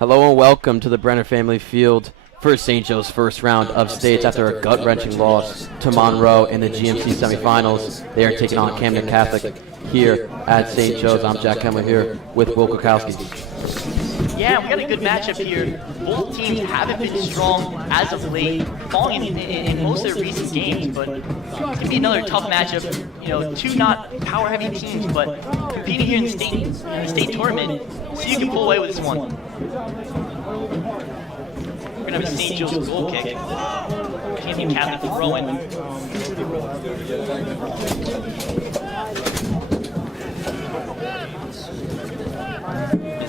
Hello and welcome to the Brenner Family Field for St. Joe's first round of states after a gut-wrenching loss to Monroe in the GMC semifinals. They are taking on Camden Catholic here at St. Joe's. I'm Jack Kemmler here with Will Kukowski. Yeah, we got a good matchup here. Both teams haven't been strong as of late, falling in most of their recent games, but it's going to be another tough matchup. You know, two not power-heavy teams, but competing here in the state tournament. See who can pull away with this one. We're going to have a St. Joe's goal kick. Camden Catholic throwing.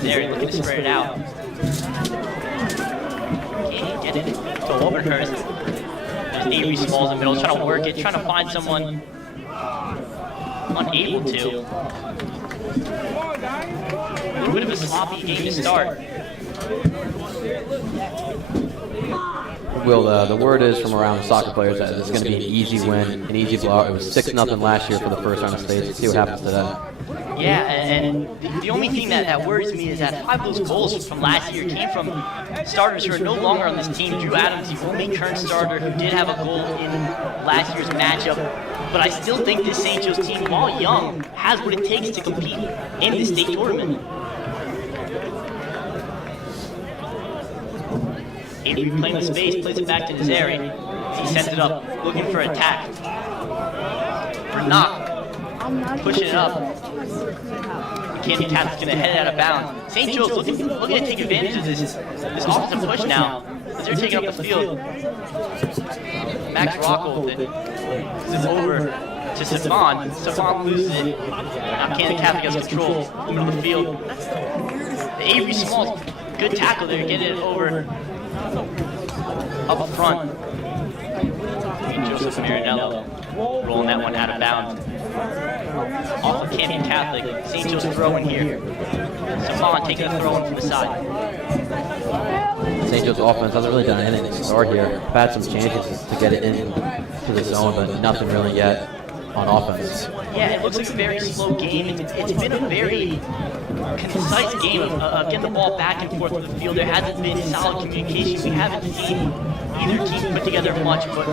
There, looking to spread it out. Can't get it to Wilbernhurst. There's Avery Smalls in the middle, trying to work it, trying to find someone. Unable to. A little bit of a sloppy game to start. Will, the word is from around the soccer players that it's going to be an easy win, an easy blowout. It was 6-0 last year for the first round of states. Let's see what happens today. Yeah, and the only thing that worries me is that 5 of those goals from last year came from starters who are no longer on this team. Drew Adams, the only current starter who did have a goal in last year's matchup. But I still think this St. Joe's team, while young, has what it takes to compete in the state tournament. Avery playing the space, plays it back to Nazari. He sends it up, looking for attack. Renat pushing it up. Camden Catholic's going to head it out of bounds. St. Joe's looking to take advantage of this offensive push now, as they're taking up the field. Max Rockwell this is over to Stefan. Stefan loses it. Now Camden Catholic has control. Moving on the field. The Avery Smalls, good tackle there, getting it over up front. Joseph Marinello rolling that one out of bounds. Off of Camden Catholic, St. Joe's throwing here. Stefan taking a throw in from the side. St. Joe's offense hasn't really done anything to start here. Had some chances to get it into the zone, but nothing really yet on offense. Yeah, it looks like a very slow game. It's been a very concise game of getting the ball back and forth in the field. There hasn't been solid communication. We haven't seen either team put together much, but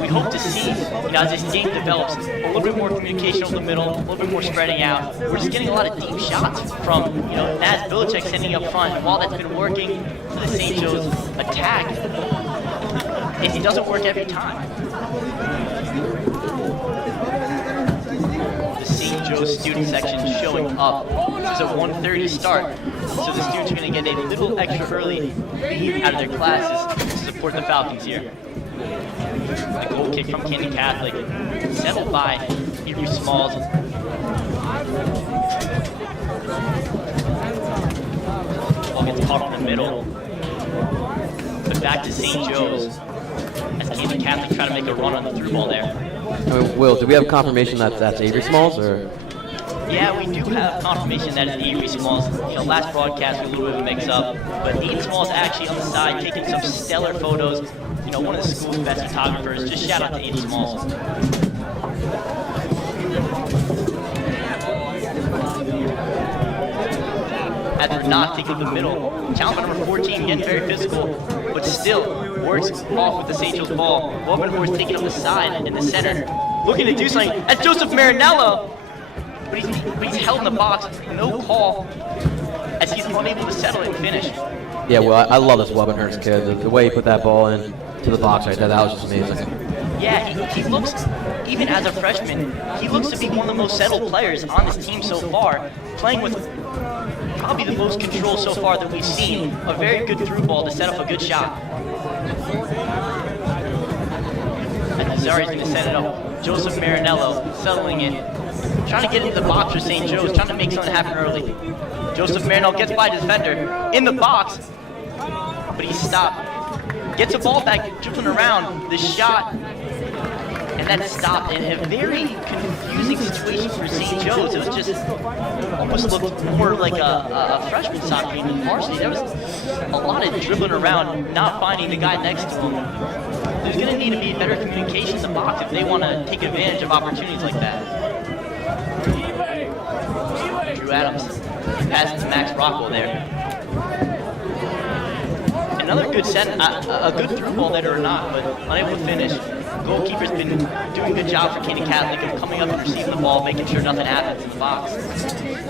we hope to see, as this game develops, a little bit more communication over the middle, a little bit more spreading out. We're just getting a lot of deep shots from, Naz Bilicek sending up front. And while that's been working for the St. Joe's attack, it doesn't work every time. The St. Joe's student section showing up. This is a 1:30 start, so the students are going to get a little extra early out of their classes to support the Falcons here. A goal kick from Camden Catholic, settled by Avery Smalls. Ball gets caught in the middle, but back to St. Joe's as Camden Catholic try to make a run on the through ball there. Will, do we have confirmation that that's Avery Smalls, or? Yeah, we do have confirmation that it's Avery Smalls. Last broadcast was a little bit of a mix-up, but Avery Smalls actually on the side taking some stellar photos. One of the school's best photographers. Just shout out to Avery Smalls. As we're not taking the middle, challenge by number 14, getting very physical, but still works off with the St. Joe's ball. Wilbernhurst taking up the side in the center, looking to do something. That's Joseph Marinello, but he's held in the box. No call, as he's unable to settle and finish. Yeah, well, I love this Wilbernhurst kid. The way he put that ball in to the box right there, that was just amazing. Yeah, he looks, even as a freshman, he looks to be one of the most settled players on this team so far, playing with probably the most control so far that we've seen. A very good through ball to set up a good shot. And Nazari's going to set it up. Joseph Marinello settling it, trying to get into the box for St. Joe's, trying to make something happen early. Joseph Marinello gets by the defender in the box, but he's stopped. Gets the ball back, dribbling around the shot, and then stopped in a very confusing situation for St. Joe's. It was just almost looked more like a freshman soccer game than varsity. There was a lot of dribbling around, not finding the guy next to him. There's going to need to be better communication in the box if they want to take advantage of opportunities like that. Drew Adams passes to Max Rockwell there. Another good set, a good through ball net or not, but unable to finish. Goalkeeper's been doing a good job for Camden Catholic of coming up and receiving the ball, making sure nothing happens in the box.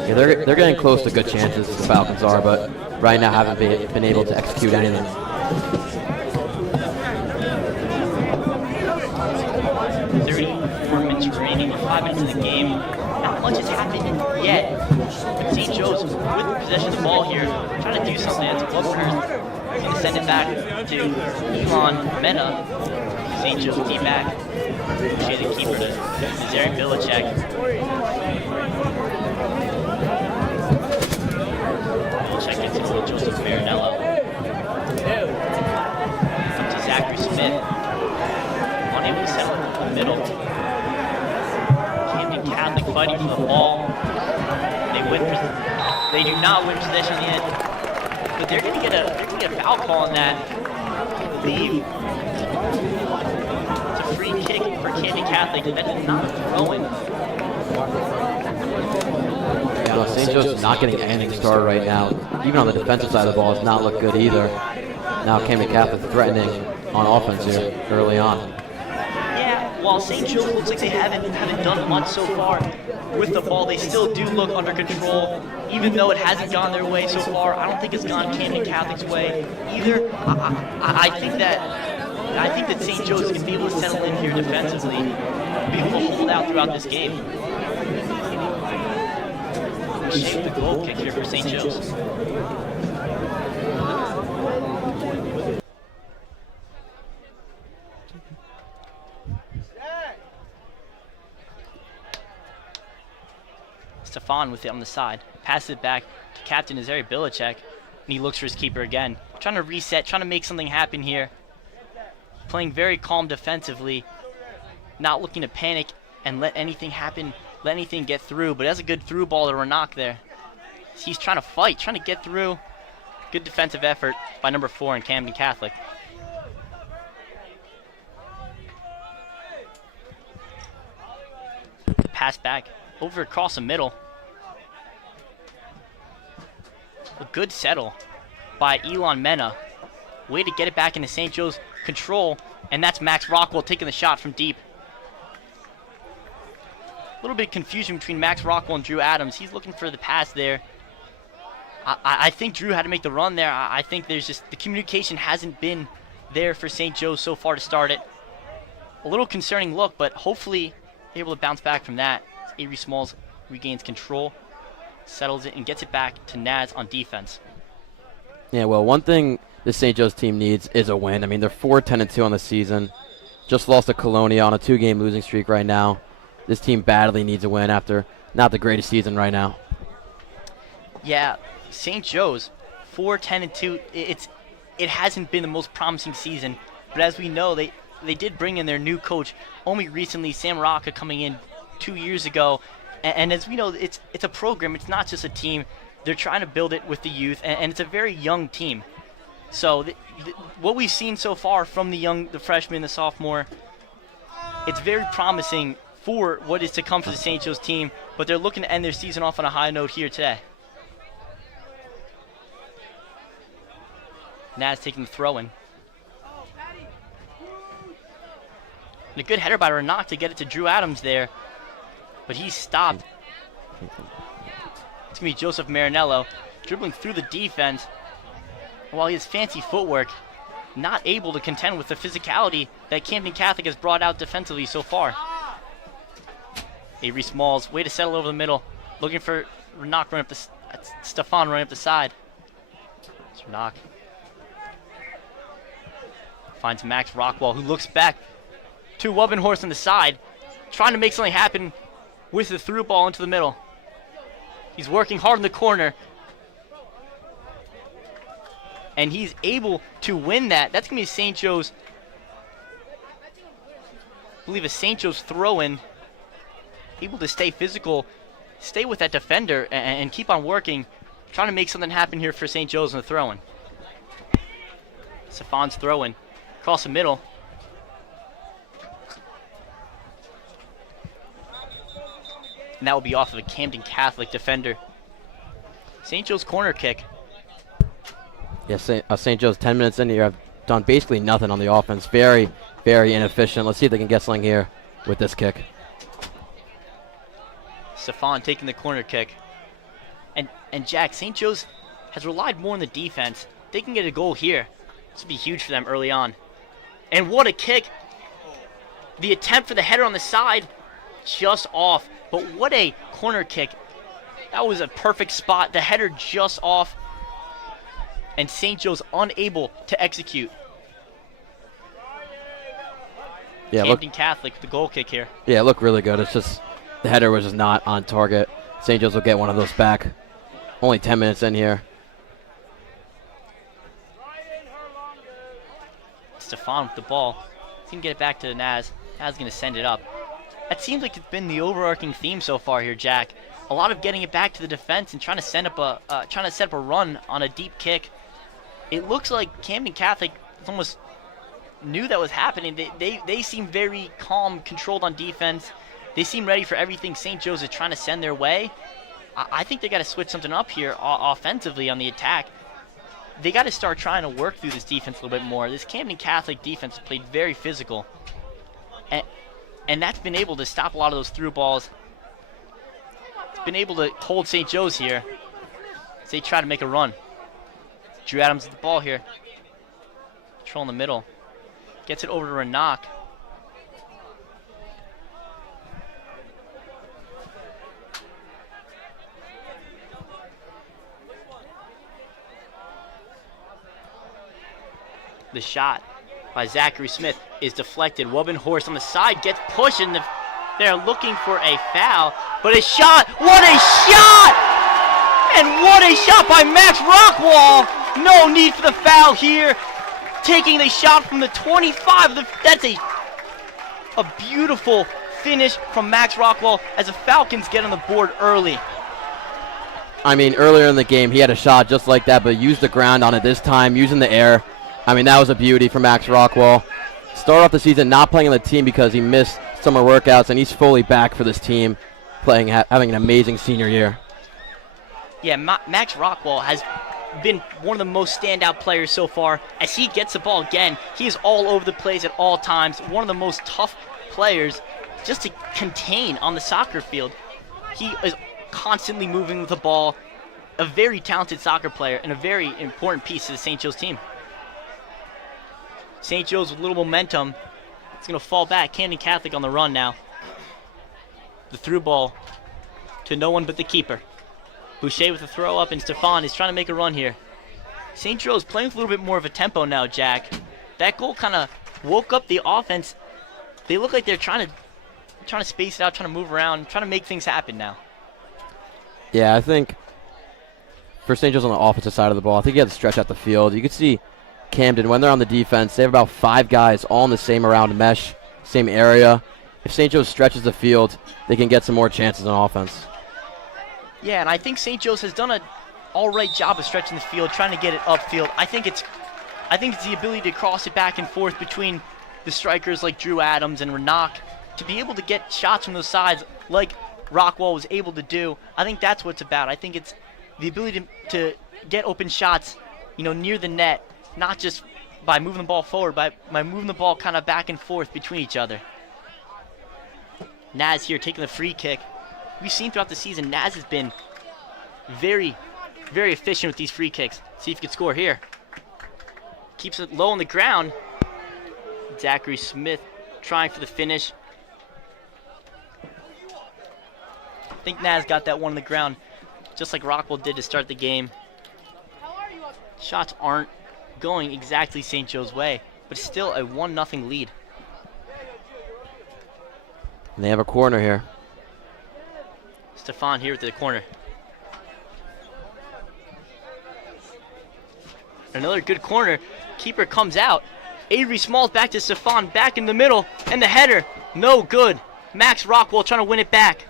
Yeah, they're getting close to good chances, the Falcons are, but right now haven't been able to execute anything. 34 minutes remaining, with 5 minutes in the game. Not much has happened yet. But St. Joe's with possession of the ball here, trying to do something. That's Webster. He's going to send it back to Elon Mena. St. Joe's team back. She's the keeper to Zary Billicek. Billicek gets it to Joseph Marinello. Up to Zachary Smith. Unable to settle in the middle. Camden Catholic fighting for the ball. They do not win possession in the end, but they're going to get a foul call on that. I believe it's a free kick for Camden Catholic. That is not throwing. Yeah, no, St. Joe's not getting anything started right now. Even on the defensive side of the ball, does not look good either. Now Camden Catholic threatening on offense here early on. Yeah, while St. Joe's looks like they haven't done much so far with the ball, they still do look under control. Even though it hasn't gone their way so far, I don't think it's gone Camden Catholic's way either. I think that St. Joe's is going to be able to settle in here defensively, be able to hold out throughout this game. Shape the goal kick here for St. Joe's. Stefan with it on the side. Passes it back to Captain Zary Billicek, and he looks for his keeper again. Trying to reset, trying to make something happen here. Playing very calm defensively, not looking to panic and let anything happen, let anything get through, but has a good through ball to Renac there. He's trying to fight, trying to get through. Good defensive effort by number 4 in Camden Catholic. Pass back over across the middle. A good settle by Elon Mena. Way to get it back into St. Joe's control, and that's Max Rockwell taking the shot from deep. A little bit of confusion between Max Rockwell and Drew Adams. He's looking for the pass there. I think Drew had to make the run there. I think there's just the communication hasn't been there for St. Joe's so far to start it. A little concerning look, but hopefully able to bounce back from that. Avery Smalls regains control, settles it, and gets it back to Naz on defense. Yeah, well, one thing this St. Joe's team needs is a win. I mean, they're 4-10-2 on the season. Just lost to Colonia on a 2-game losing streak right now. This team badly needs a win after not the greatest season right now. Yeah, St. Joe's 4-10-2. It hasn't been the most promising season, but as we know, they did bring in their new coach only recently, Sam Rocca, coming in 2 years ago. And as we know, it's a program. It's not just a team. They're trying to build it with the youth, and it's a very young team. So what we've seen so far from the freshman, the sophomore, it's very promising for what is to come for the St. Joe's team, but they're looking to end their season off on a high note here today. Naz taking the throw-in. And a good header by Renac to get it to Drew Adams there, but he's stopped. It's going to be Joseph Marinello dribbling through the defense. While he has fancy footwork, not able to contend with the physicality that Camden Catholic has brought out defensively so far. Avery Smalls, way to settle over the middle, looking for Renac running up Stefan running up the side. It's Renac. Finds Max Rockwell, who looks back to Wubbenhorst on the side, trying to make something happen with the through ball into the middle. He's working hard in the corner, and he's able to win that. That's going to be St. Joe's, I believe a St. Joe's throw-in. Able to stay physical, stay with that defender, and keep on working, trying to make something happen here for St. Joe's in the throw-in. Stefan's throw-in across the middle. And that will be off of a Camden Catholic defender. St. Joe's corner kick. Yes, St. Joe's 10 minutes in here have done basically nothing on the offense. Very, very inefficient. Let's see if they can get something here with this kick. Stefan taking the corner kick. And Jack, St. Joe's has relied more on the defense. They can get a goal here. This would be huge for them early on. And what a kick. The attempt for the header on the side, just off. But what a corner kick. That was a perfect spot. The header just off. And St. Joe's unable to execute. Yeah, Camden Catholic, the goal kick here. Yeah, it looked really good. It's just the header was just not on target. St. Joe's will get one of those back. Only 10 minutes in here. Stefan with the ball. He's going to get it back to Naz. Naz is going to send it up. That seems like it's been the overarching theme so far here, Jack. A lot of getting it back to the defense and trying to set up a run on a deep kick. It looks like Camden Catholic almost knew that was happening. They seem very calm, controlled on defense. They seem ready for everything St. Joe's is trying to send their way. I think they got to switch something up here offensively on the attack. They got to start trying to work through this defense a little bit more. This Camden Catholic defense has played very physical. And that's been able to stop a lot of those through balls. It's been able to hold St. Joe's here as they try to make a run. Drew Adams with the ball here. Control in the middle. Gets it over to Renak. The shot by Zachary Smith is deflected. Horse on the side gets pushed, and they're looking for a foul. But a shot! What a shot! And what a shot by Max Rockwall! No need for the foul here. Taking the shot from the 25. That's a beautiful finish from Max Rockwall as the Falcons get on the board early. I mean, earlier in the game, he had a shot just like that, but used the ground on it this time, using the air. I mean, that was a beauty for Max Rockwall. Started off the season not playing on the team because he missed summer workouts, and he's fully back for this team, having an amazing senior year. Yeah, Max Rockwall has been one of the most standout players so far. As he gets the ball again, he is all over the place at all times. One of the most tough players just to contain on the soccer field. He is constantly moving with the ball. A very talented soccer player and a very important piece to the St. Joe's team. St. Joe's with little momentum. It's going to fall back. Camden Catholic on the run now. The through ball to no one but the keeper. Boucher with the throw up, and Stefan is trying to make a run here. St. Joe's playing with a little bit more of a tempo now, Jack. That goal kind of woke up the offense. They look like they're trying to space it out, trying to move around, trying to make things happen now. Yeah, I think for St. Joe's on the offensive side of the ball, I think you have to stretch out the field. You could see Camden, when they're on the defense, they have about 5 guys all in the same around mesh, same area. If St. Joe's stretches the field, they can get some more chances on offense. Yeah, and I think St. Joe's has done an all-right job of stretching the field, trying to get it upfield. I think it's the ability to cross it back and forth between the strikers like Drew Adams and Renak to be able to get shots from those sides like Rockwall was able to do. I think that's what it's about. I think it's the ability to get open shots, near the net. Not just by moving the ball forward, by moving the ball kind of back and forth between each other. Naz here taking the free kick. We've seen throughout the season, Naz has been very, very efficient with these free kicks. See if he can score here. Keeps it low on the ground. Zachary Smith trying for the finish. I think Naz got that one on the ground, just like Rockwell did to start the game. Shots aren't going exactly St. Joe's way, but still a 1-0 lead. And they have a corner here. Stefan here with the corner. Another good corner. Keeper comes out. Avery Smalls back to Stefan, back in the middle, and the header, no good. Max Rockwall trying to win it back.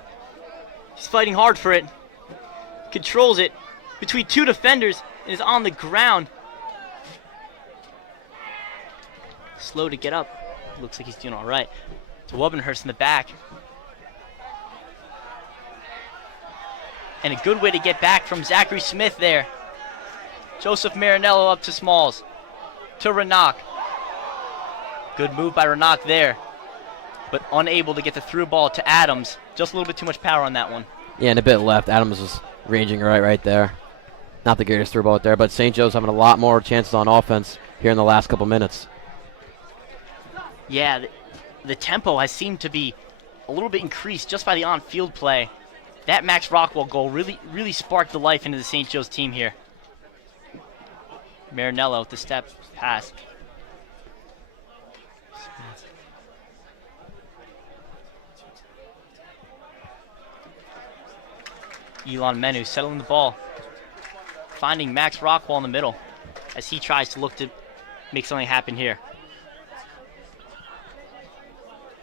He's fighting hard for it. Controls it between 2 defenders and is on the ground. Slow to get up. Looks like he's doing all right. To Wubbenhurst in the back. And a good way to get back from Zachary Smith there. Joseph Marinello up to Smalls. To Renac. Good move by Renac there. But unable to get the through ball to Adams. Just a little bit too much power on that one. Yeah, and a bit left. Adams was ranging right there. Not the greatest through ball there, but St. Joe's having a lot more chances on offense here in the last couple minutes. Yeah, the tempo has seemed to be a little bit increased just by the on-field play. That Max Rockwell goal really sparked the life into the St. Joe's team here. Marinello with the step pass. Elon Menu settling the ball. Finding Max Rockwell in the middle as he tries to look to make something happen here.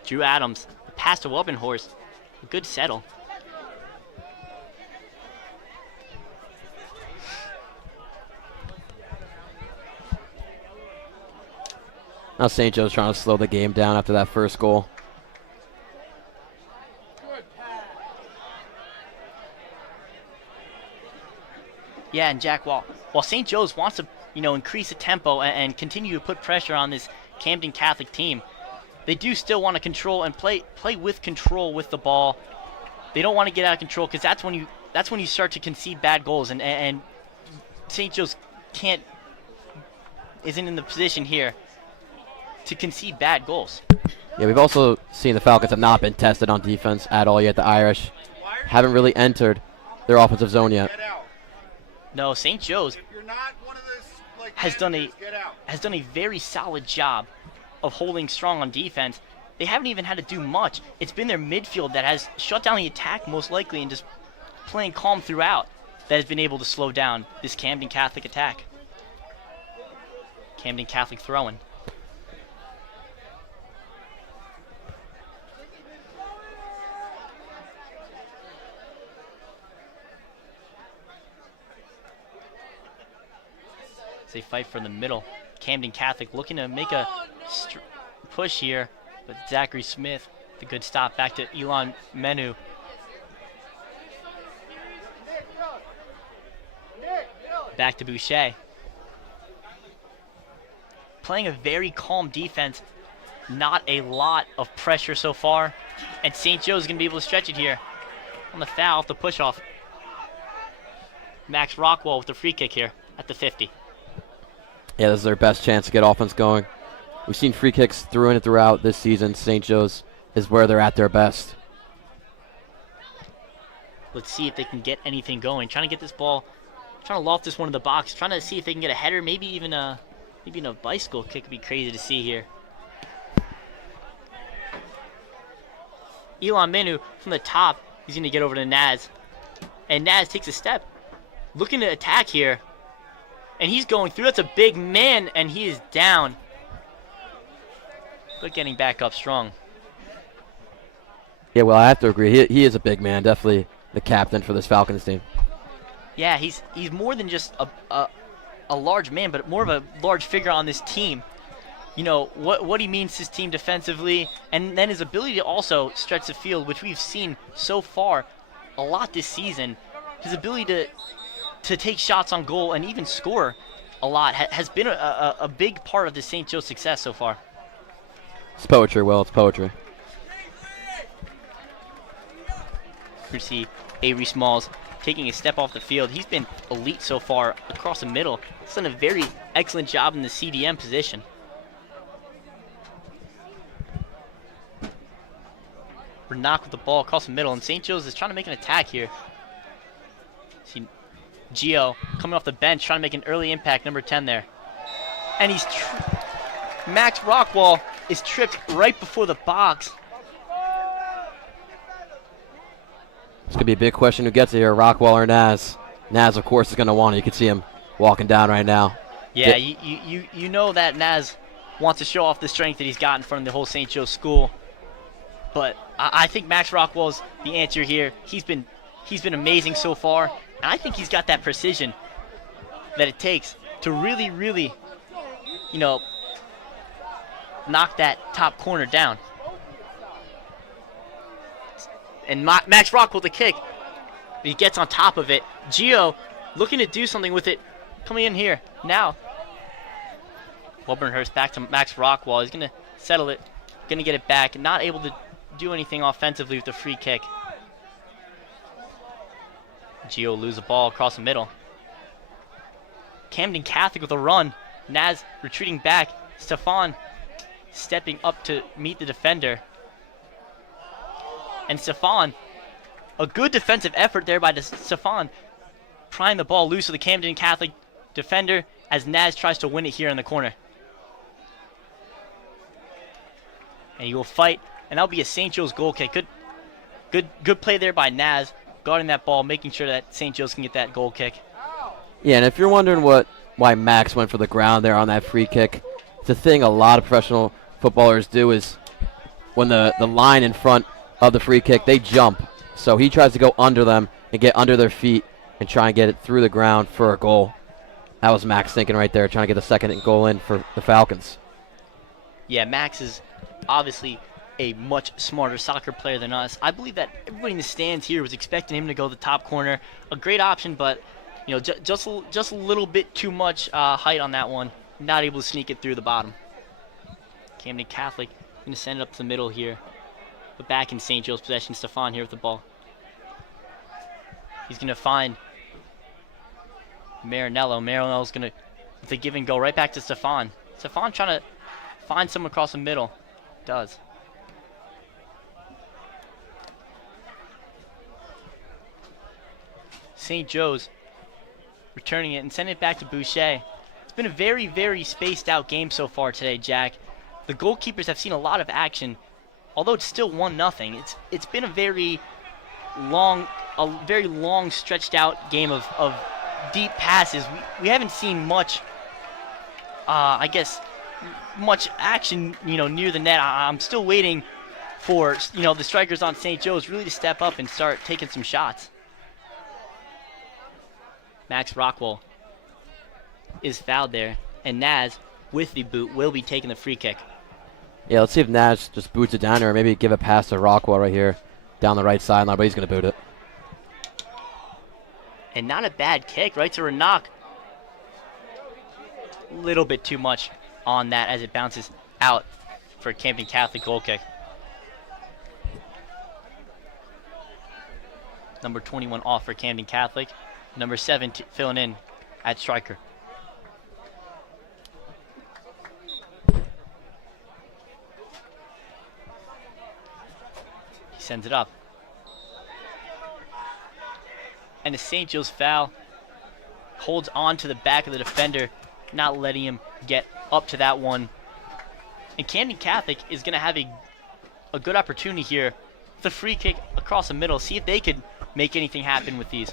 Drew Adams, the pass to Wubbenhorst. A good settle. Now St. Joe's trying to slow the game down after that first goal. Yeah, and Jack, while St. Joe's wants to, increase the tempo and continue to put pressure on this Camden Catholic team, they do still want to control and play with control with the ball. They don't want to get out of control because that's when you start to concede bad goals, and St. Joe's isn't in the position here to concede bad goals. Yeah, we've also seen the Falcons have not been tested on defense at all yet. The Irish haven't really entered their offensive zone yet. No, St. Joe's has done a very solid job of holding strong on defense. They haven't even had to do much. It's been their midfield that has shut down the attack most likely and just playing calm throughout that has been able to slow down this Camden Catholic attack. Camden Catholic throwing. As they fight for the middle. Camden Catholic looking to make a push here, but Zachary Smith, the good stop back to Elon Menu. Back to Boucher. Playing a very calm defense, not a lot of pressure so far, and St. Joe's going to be able to stretch it here. On the foul, the push off. Max Rockwell with the free kick here at the 50. Yeah, this is their best chance to get offense going. We've seen free kicks through and throughout this season. St. Joe's is where they're at their best. Let's see if they can get anything going. Trying to get this ball, trying to loft this one in the box, trying to see if they can get a header, maybe even a bicycle kick would be crazy to see here. Elon Menu from the top, he's going to get over to Naz. And Naz takes a step, looking to attack here. And he's going through. That's a big man, and he is down. But getting back up strong. Yeah, well, I have to agree. He is a big man, definitely the captain for this Falcons team. Yeah, he's more than just a large man, but more of a large figure on this team. What he means to his team defensively, and then his ability to also stretch the field, which we've seen so far a lot this season. His ability to take shots on goal and even score a lot has been a big part of the St. Joe's success so far. It's poetry, Will. It's poetry. You see Avery Smalls taking a step off the field. He's been elite so far across the middle. He's done a very excellent job in the CDM position. Renac with the ball across the middle, and St. Joe's is trying to make an attack here. See Gio coming off the bench, trying to make an early impact, number 10 there. And Max Rockwell is tripped right before the box. It's going to be a big question who gets it here, Rockwell or Naz. Naz, of course, is going to want it. You can see him walking down right now. Yeah, you know that Naz wants to show off the strength that he's got in front of the whole St. Joe school. But I think Max Rockwell's the answer here. He's been amazing so far, and I think he's got that precision that it takes to really, knock that top corner down. And Max Rockwell the kick. He gets on top of it. Gio looking to do something with it. coming in here now. Wilburnhurst back to Max Rockwall. He's going to settle it, going to get it back. Not able to do anything offensively with the free kick. Gio lose the ball across the middle. Camden Catholic with a run. Naz retreating back. Stefan stepping up to meet the defender. And Stefan, a good defensive effort there by Stefan, prying the ball loose of the Camden Catholic defender as Naz tries to win it here in the corner. And he will fight, and that'll be a St. Joe's goal kick. Good play there by Naz, guarding that ball, making sure that St. Joe's can get that goal kick. Yeah, and if you're wondering why Max went for the ground there on that free kick, it's a thing a lot of professional footballers do is when the line in front of the free kick, they jump. So he tries to go under them and get under their feet and try and get it through the ground for a goal. That was Max thinking right there, trying to get the second goal in for the Falcons. Yeah, Max is obviously a much smarter soccer player than us. I believe that everybody in the stands here was expecting him to go the top corner. A great option, but you know, just a little bit too much height on that one. Not able to sneak it through the bottom. Camden Catholic going to send it up to the middle here. But back in St. Joe's possession, Stefan here with the ball. He's going to find Marinello. Marinello's going to, with the give and go, right back to Stefan. Stefan trying to find someone across the middle. Does. St. Joe's returning it and sending it back to Boucher. It's been a very, very spaced out game so far today, Jack. The goalkeepers have seen a lot of action, although it's still 1-0. It's been a very long stretched out game of deep passes. We haven't seen much, I guess, much action, near the net. I'm still waiting for, the strikers on St. Joe's really to step up and start taking some shots. Max Rockwell is fouled there, and Naz, with the boot, will be taking the free kick. Yeah, let's see if Naz just boots it down or maybe give a pass to Rockwell right here down the right sideline, but he's going to boot it. And not a bad kick, right to Renak. A little bit too much on that as it bounces out for a Camden Catholic goal kick. Number 21 off for Camden Catholic. Number 7 filling in at striker. He sends it up. And the St. Joe's foul holds on to the back of the defender, not letting him get up to that one. And Camden Catholic is going to have a good opportunity here with a free kick across the middle. See if they could make anything happen with these.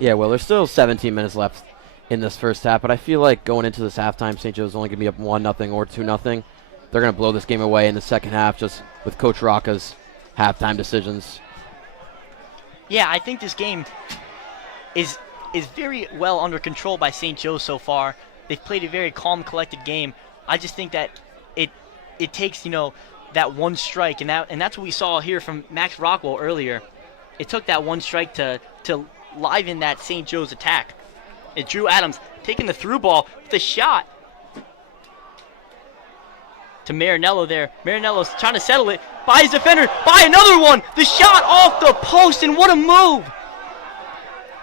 Yeah, well, there's still 17 minutes left in this first half, but I feel like going into this halftime, St. Joe's only going to be up 1-0 or 2-0. They're going to blow this game away in the second half just with Coach Rocca's halftime decisions. Yeah, I think this game is very well under control by St. Joe's so far. They've played a very calm, collected game. I just think that it takes, that one strike, and that's what we saw here from Max Rockwell earlier. It took that one strike to liven that St. Joe's attack. And Drew Adams taking the through ball with a shot to Marinello there. Marinello's trying to settle it by his defender, by another one. The shot off the post, and what a move.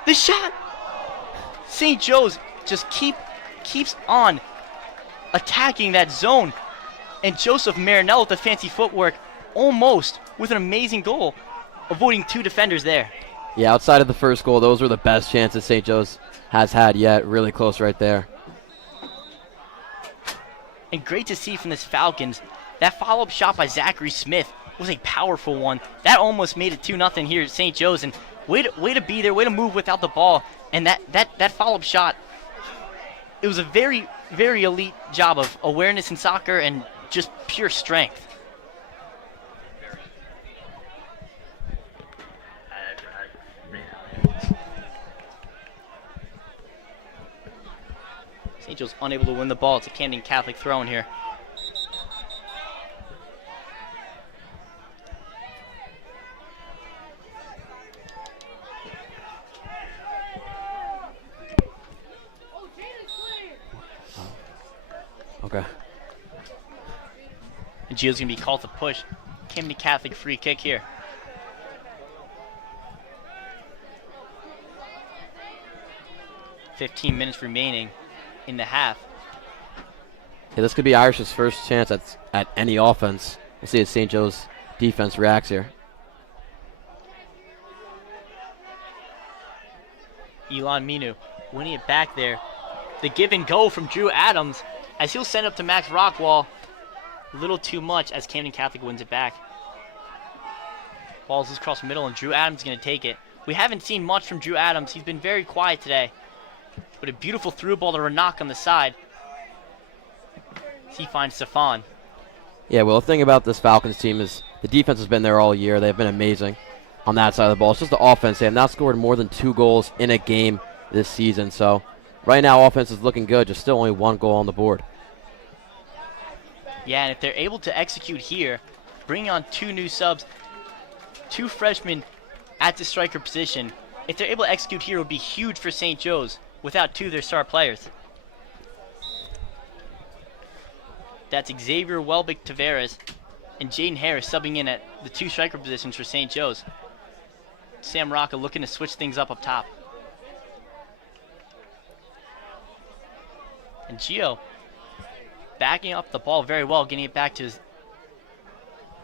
The shot. St. Joe's just keeps on attacking that zone. And Joseph Marinello with the fancy footwork, almost with an amazing goal, avoiding two defenders there. Yeah, outside of the first goal, those were the best chances St. Joe's has had yet. Really close right there. And great to see from this Falcons, that follow-up shot by Zachary Smith was a powerful one. That almost made it 2-0 here at St. Joe's. And way to be there, way to move without the ball. And that follow-up shot, it was a very, very elite job of awareness in soccer and just pure strength. St. Joe's unable to win the ball. It's a Camden Catholic throw in here. Okay. And Gio's going to be called to push. Camden Catholic free kick here. .15 minutes remaining in the half. Yeah, this could be Irish's first chance at any offense. We'll see if St. Joe's defense reacts here. Elon Minu winning it back there. The give and go from Drew Adams as he'll send up to Max Rockwall. A little too much as Camden Catholic wins it back. Ball's loose across the middle and Drew Adams is going to take it. We haven't seen much from Drew Adams. He's been very quiet today. But a beautiful through ball to Renak on the side. He finds Stefan. Yeah, well, the thing about this Falcons team is the defense has been there all year. They've been amazing on that side of the ball. It's just the offense. They have not scored more than 2 goals in a game this season. So right now, offense is looking good. Just still only 1 goal on the board. Yeah, and if they're able to execute here, bring on 2 new subs, 2 freshmen at the striker position. If they're able to execute here, it would be huge for St. Joe's without 2 of their star players. That's Xavier Welbeck-Tavares and Jaden Harris subbing in at the 2 striker positions for St. Joe's. Sam Rocca looking to switch things up top. And Gio backing up the ball very well, getting it back to his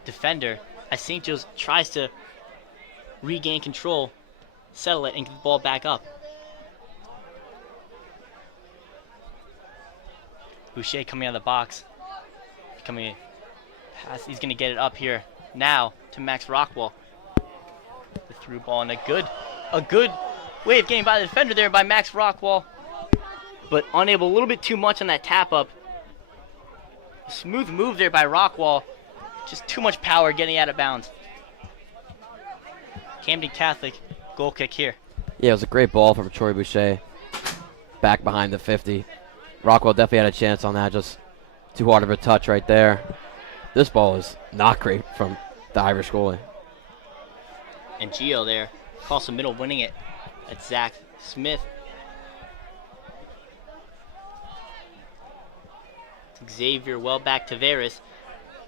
defender as St. Joe's tries to regain control, settle it, and get the ball back up. Boucher coming out of the box. Coming in. He's going to get it up here now to Max Rockwell. The through ball and a good way of getting by the defender there by Max Rockwell. But unable, a little bit too much on that tap up. Smooth move there by Rockwell. Just too much power getting out of bounds. Camden Catholic goal kick here. Yeah, it was a great ball from Troy Boucher. Back behind the 50. Rockwell definitely had a chance on that. Just too hard of a touch right there. This ball is not great from the Irish goalie. And Gio there across the middle winning it. That's Zach Smith. Xavier Welbeck-Tavares.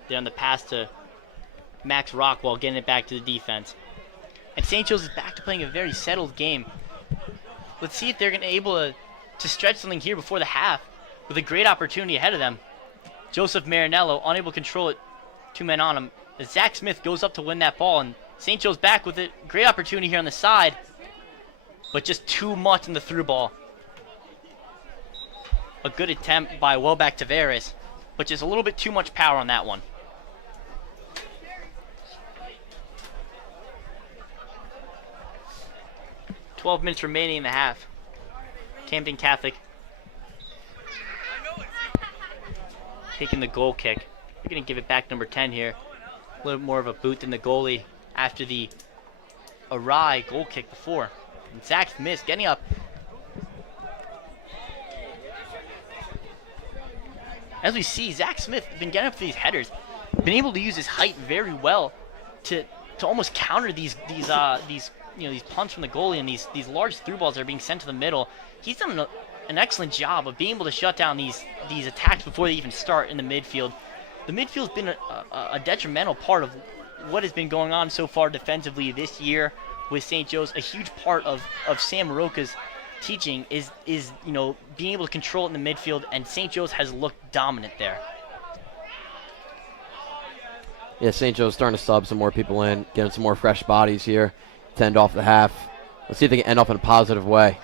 There on the pass to Max Rockwell, getting it back to the defense. And St. Joe's is back to playing a very settled game. Let's see if they're going to be able to stretch something here before the half with a great opportunity ahead of them. Joseph Marinello unable to control it. 2 men on him. As Zach Smith goes up to win that ball, and St. Joe's back with it. Great opportunity here on the side, but just too much in the through ball. A good attempt by Welbeck-Tavares, but just a little bit too much power on that one. .12 minutes remaining in the half. Camden Catholic taking the goal kick. They're going to give it back number 10 here. A little more of a boot than the goalie after the awry goal kick before. And Zach Smith getting up. As we see, Zach Smith has been getting up for these headers, been able to use his height very well to almost counter these punts from the goalie and these large through balls that are being sent to the middle. He's done an excellent job of being able to shut down these attacks before they even start in the midfield. The midfield's been a detrimental part of what has been going on so far defensively this year with St. Joe's. A huge part of Sam Roca's teaching is being able to control it in the midfield, and St. Joe's has looked dominant there. Yeah, St. Joe's starting to sub some more people in, getting some more fresh bodies here to end off the half. Let's see if they can end off in a positive way.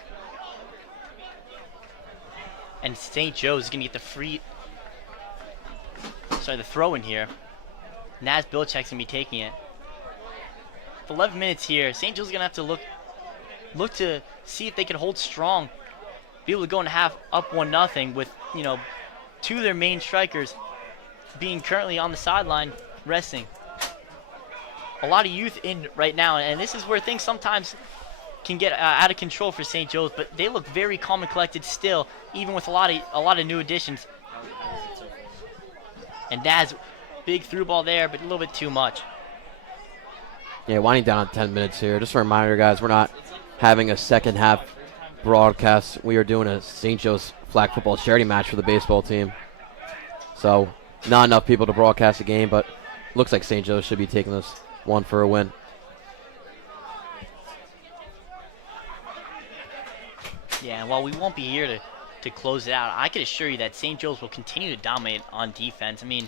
And St. Joe's is going to get the throw in here. Naz Bilchek's going to be taking it. For 11 minutes here, St. Joe's going to have to look to see if they can hold strong, be able to go in half up 1-0 with 2 of their main strikers being currently on the sideline resting. A lot of youth in right now, and this is where things sometimes can get out of control for St. Joe's, but they look very calm and collected still, even with a lot of new additions. And Naz, big through ball there, but a little bit too much. Yeah, winding down on 10 minutes here. Just a reminder, guys, we're not having a second half broadcast. We are doing a St. Joe's flag football charity match for the baseball team. So not enough people to broadcast the game, but looks like St. Joe's should be taking this one for a win. Yeah, and while we won't be here to close it out, I can assure you that St. Joe's will continue to dominate on defense. I mean,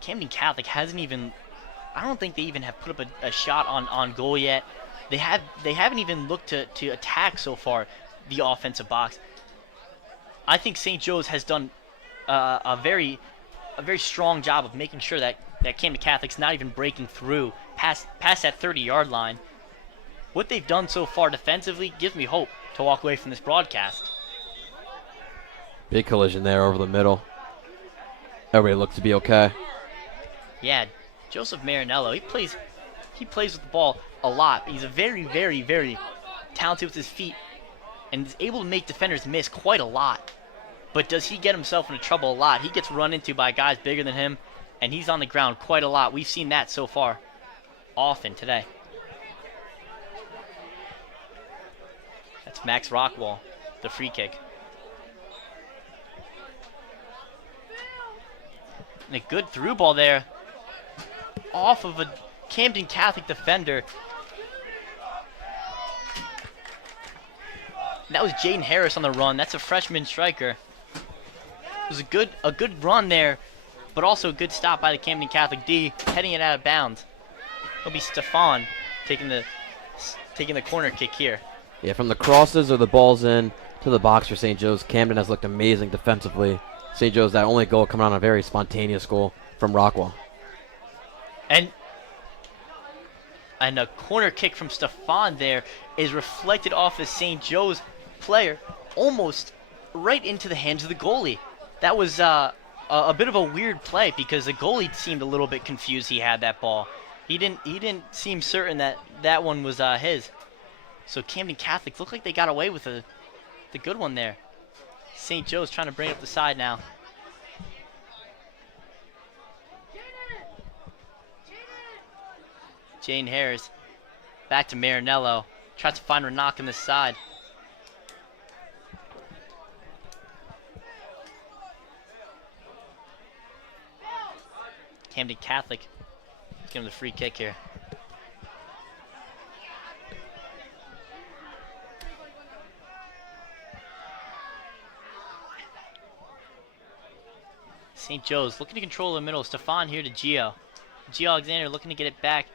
Camden Catholic hasn't even, I don't think they even have put up a shot on goal yet. They haven't even looked to attack so far the offensive box. I think St. Joe's has done a very strong job of making sure that Camden Catholic's not even breaking through past that 30-yard line. What they've done so far defensively gives me hope to walk away from this broadcast. Big collision there over the middle. Everybody looks to be okay. Yeah, Joseph Marinello, he plays with the ball a lot. He's a very talented with his feet and is able to make defenders miss quite a lot. But does he get himself into trouble a lot? He gets run into by guys bigger than him, and he's on the ground quite a lot. We've seen that so far often today. That's Max Rockwall, the free kick. And a good through ball there off of a Camden Catholic defender. That was Jaden Harris on the run. That's a freshman striker. It was a good run there, but also a good stop by the Camden Catholic D, heading it out of bounds. It'll be Stefan taking the corner kick here. Yeah, from the crosses or the balls in to the box for St. Joe's, Camden has looked amazing defensively. St. Joe's, that only goal coming on a very spontaneous goal from Rockwell. And a corner kick from Stefan there is reflected off of St. Joe's player, almost right into the hands of the goalie. That was a bit of a weird play because the goalie seemed a little bit confused he had that ball. He didn't seem certain that one was his. So Camden Catholic looked like they got away with the good one there. St. Joe's trying to bring it up the side now. Jane Harris back to Marinello. Tries to find Renak on this side. Camden Catholic. Let's give him the free kick here. St. Joe's looking to control the middle. Stefan here to Gio. Gio Alexander looking to get it back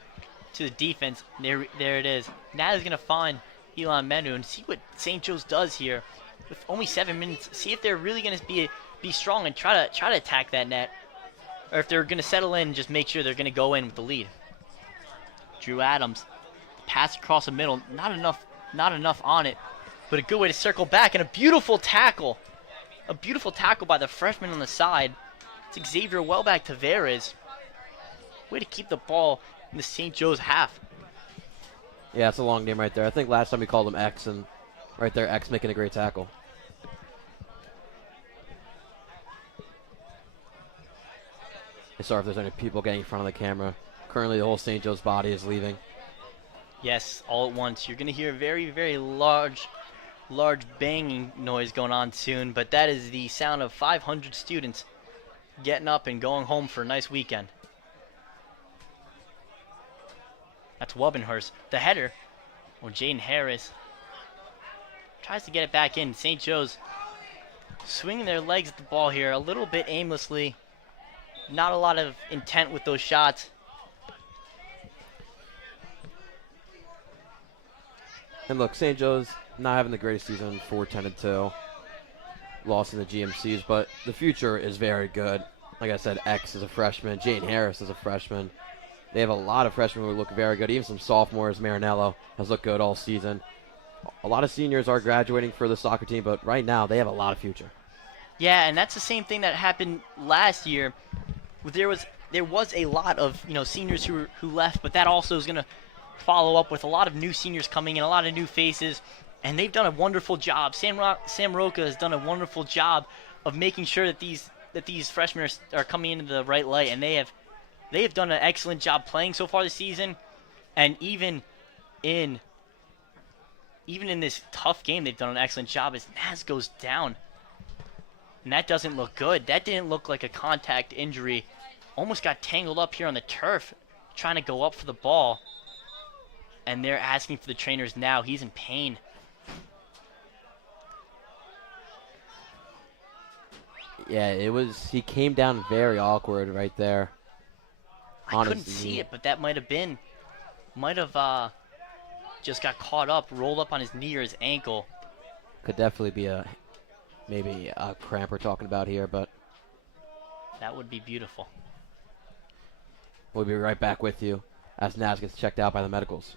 to the defense. There it is. Now he's going to find Elon Menu and see what St. Joe's does here. With only 7 minutes, see if they're really going to be strong and try to attack that net. Or if they're going to settle in and just make sure they're going to go in with the lead. Drew Adams, pass across the middle. Not enough on it, but a good way to circle back and a beautiful tackle. A beautiful tackle by the freshman on the side. It's Xavier Welback Tavares. Way to keep the ball in the St. Joe's half. Yeah, it's a long name right there. I think last time we called him X, and right there, X making a great tackle. Sorry if there's any people getting in front of the camera. Currently, the whole St. Joe's body is leaving. Yes, all at once. You're going to hear a very large banging noise going on soon, but that is the sound of 500 students getting up and going home for a nice weekend. That's Wubbenhurst. The header. Well, Jaden Harris tries to get it back in. St. Joe's swinging their legs at the ball here a little bit aimlessly. Not a lot of intent with those shots. And look, St. Joe's not having the greatest season, 4-10-2. Lost in the GMCs, but the future is very good. Like I said, X is a freshman. Jane Harris is a freshman. They have a lot of freshmen who look very good. Even some sophomores. Marinello has looked good all season. A lot of seniors are graduating for the soccer team, but right now they have a lot of future. Yeah, and that's the same thing that happened last year. There was a lot of seniors who left, but that also is going to follow up with a lot of new seniors coming in, a lot of new faces, and they've done a wonderful job. Sam Roca has done a wonderful job of making sure that these freshmen are coming into the right light, and they have done an excellent job playing so far this season, and even in this tough game, they've done an excellent job as Naz goes down. And that doesn't look good. That didn't look like a contact injury. Almost got tangled up here on the turf trying to go up for the ball. And they're asking for the trainers now. He's in pain. Yeah, he came down very awkward right there. I couldn't see it, but that might have just got caught up, rolled up on his knee or his ankle. Could definitely be maybe a cramp we're talking about here, but that would be beautiful. We'll be right back with you as Naz gets checked out by the medicals.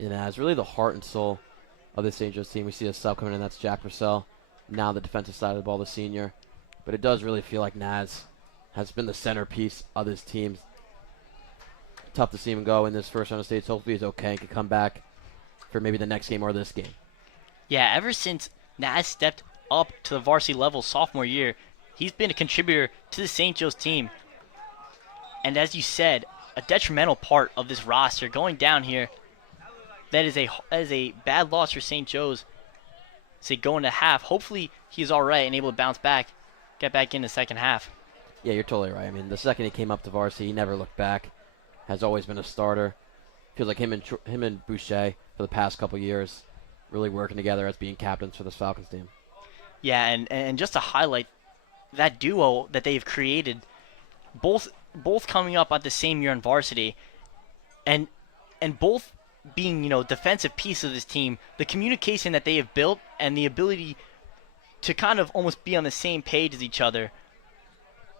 You know, it's really the heart and soul of the St. Joe's team. We see a sub coming in, that's Jack Purcell. Now the defensive side of the ball, the senior. But it does really feel like Naz has been the centerpiece of this team. Tough to see him go in this first round of states. Hopefully he's okay and can come back for maybe the next game or this game. Yeah, ever since Naz stepped up to the varsity level sophomore year, he's been a contributor to the St. Joe's team. And as you said, a detrimental part of this roster going down here. That is a bad loss for St. Joe's. Say going to half. Hopefully he's all right and able to bounce back, get back in the second half. Yeah, you're totally right. I mean, the second he came up to varsity, he never looked back. Has always been a starter. Feels like him and Boucher for the past couple years really working together as being captains for this Falcons team. Yeah, and just to highlight that duo that they've created, both coming up at the same year in varsity, and both being, you know, defensive piece of this team, the communication that they have built and the ability to kind of almost be on the same page as each other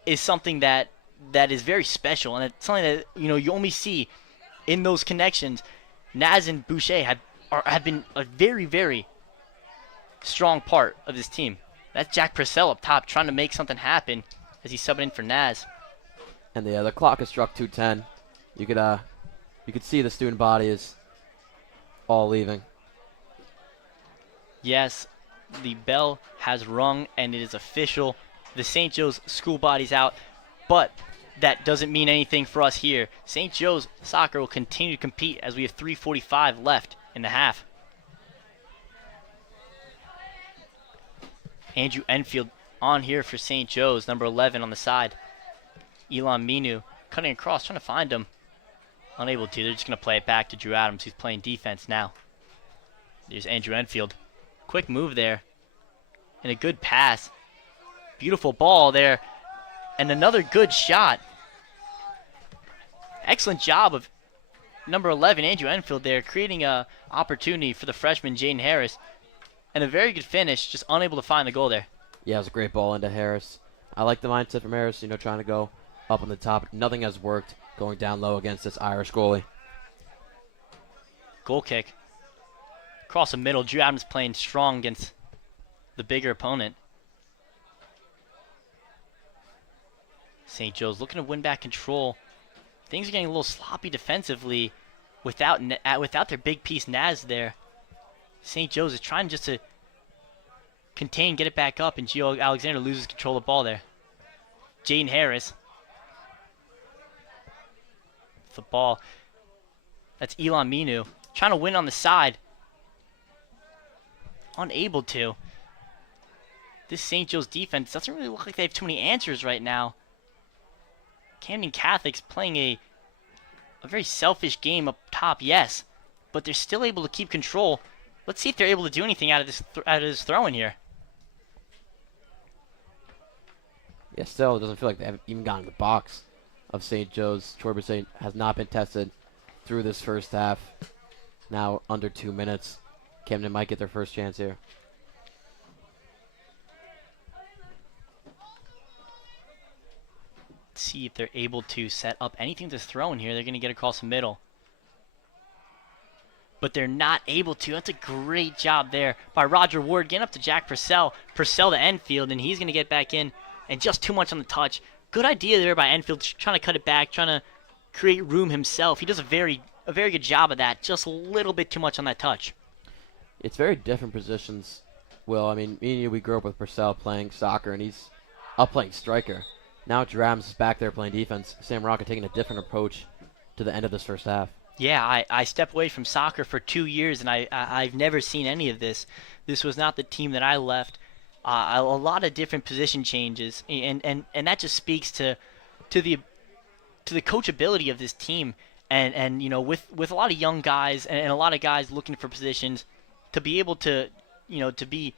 is something that is very special, and it's something that, you know, you only see in those connections. Naz and Boucher have been a very, very strong part of this team. That's Jack Purcell up top trying to make something happen as he's subbing in for Naz. And the clock has struck 2:10. You could see the student body is all leaving. Yes, the bell has rung and it is official. The St. Joe's school body's out, but that doesn't mean anything for us here. St. Joe's soccer will continue to compete as we have 3:45 left in the half. Andrew Enfield on here for St. Joe's, number 11 on the side. Elon Minu cutting across, trying to find him. Unable to. They're just going to play it back to Drew Adams, who's playing defense now. There's Andrew Enfield. Quick move there. And a good pass. Beautiful ball there. And another good shot. Excellent job of number 11, Andrew Enfield there, creating an opportunity for the freshman, Jaden Harris. And a very good finish, just unable to find the goal there. Yeah, it was a great ball into Harris. I like the mindset from Harris, you know, trying to go up on the top. Nothing has worked going down low against this Irish goalie. Goal kick. Across the middle, Drew Adams playing strong against the bigger opponent. St. Joe's looking to win back control. Things are getting a little sloppy defensively without their big piece Naz there. St. Joe's is trying just to contain, get it back up, and Gio Alexander loses control of the ball there. Jaden Harris. The ball. That's Elon Minu. Trying to win on the side. Unable to. This St. Joe's defense doesn't really look like they have too many answers right now. Camden Catholic's playing a very selfish game up top, yes, but they're still able to keep control. Let's see if they're able to do anything out of this throw-in here. Yeah, still, it doesn't feel like they haven't even gotten the box of St. Joe's. Troy has not been tested through this first half. Now under 2 minutes. Camden might get their first chance here. see if they're able to set up anything to throw in here. They're going to get across the middle. But they're not able to. That's a great job there by Roger Ward getting up to Jack Purcell. Purcell to Enfield, and he's going to get back in. And just too much on the touch. Good idea there by Enfield, trying to cut it back, trying to create room himself. He does a very good job of that. Just a little bit too much on that touch. It's very different positions. Will, I mean, me and you, we grew up with Purcell playing soccer, and he's up playing striker. Now Drams is back there playing defense. Sam Rocket taking a different approach to the end of this first half. Yeah, I stepped away from soccer for 2 years, and I've never seen any of this. This was not the team that I left. A lot of different position changes, and that just speaks to the coachability of this team, and you know, with a lot of young guys and a lot of guys looking for positions, to be able to, you know, to be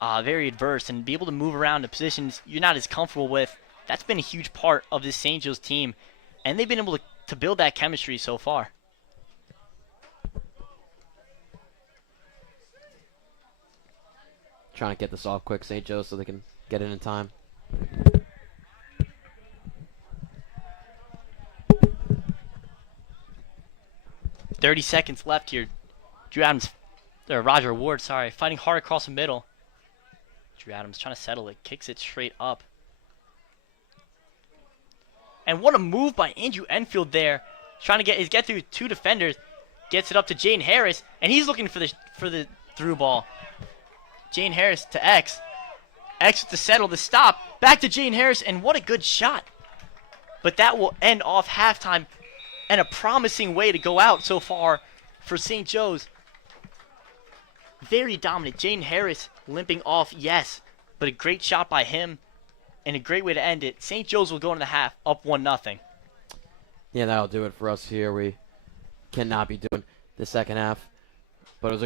very adverse and be able to move around to positions you're not as comfortable with. That's been a huge part of this St. Joe's team, and they've been able to build that chemistry so far. Trying to get this off quick, St. Joe, so they can get it in time. "30 seconds left here. Roger Ward, fighting hard across the middle. Drew Adams trying to settle it, kicks it straight up. And what a move by Andrew Enfield there. Trying to get through 2 defenders. Gets it up to Jane Harris, and he's looking for the through ball. Jane Harris to X. X with the settle, the stop. Back to Jane Harris, and what a good shot. But that will end off halftime, and a promising way to go out so far for St. Joe's. Very dominant. Jane Harris limping off, yes, but a great shot by him and a great way to end it. St. Joe's will go into the half up 1-0. Yeah, that'll do it for us here. We cannot be doing the second half.